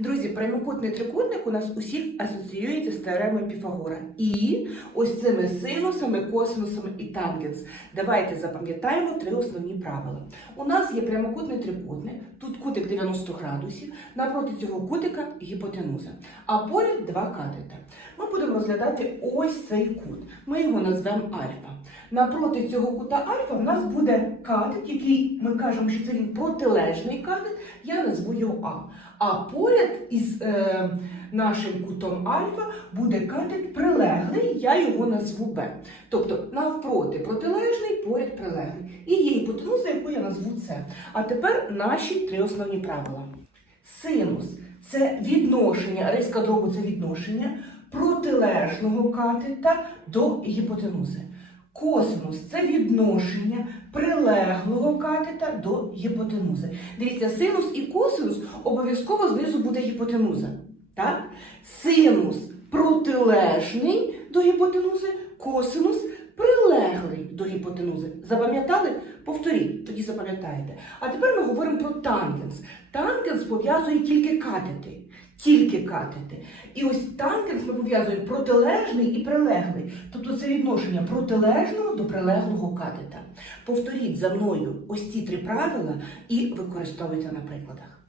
Друзі, прямокутний трикутник у нас усіх асоціюється з теоремою Піфагора. І ось цими синусами, косинусами і тангенс. Давайте запам'ятаємо три основні правила. У нас є прямокутний трикутник, тут кутик 90 градусів, напроти цього кутика гіпотенуза, а поряд два катета. Ми будемо розглядати ось цей кут. Ми його назвемо альфа. Напроти цього кута альфа в нас буде катет, який ми кажемо, що це він протилежний катет, я назву його А. А поряд із е, нашим кутом альфа буде катет прилеглий, я його назву Б. Тобто навпроти протилежний, поряд прилеглий. І є гіпотенуза, яку я назву С. А тепер наші три основні правила. Синус це відношення, риска дробу це відношення протилежного катета до гіпотенузи. Косинус це відношення прилеглого катета до гіпотенузи. Дивіться, синус і косинус обов'язково знизу буде гіпотенуза. Так? Синус протилежний до гіпотенузи, косинус прилеглий до гіпотенузи. Запам'ятали? Повторіть, тоді запам'ятаєте. А тепер ми говоримо про тангенс. Тангенс пов'язує тільки катети. Тільки катети. І ось тангенс ми пов'язуємо протилежний і прилеглий. Тобто це відношення протилежного до прилеглого катета. Повторіть за мною ось ці три правила і використовуйте на прикладах.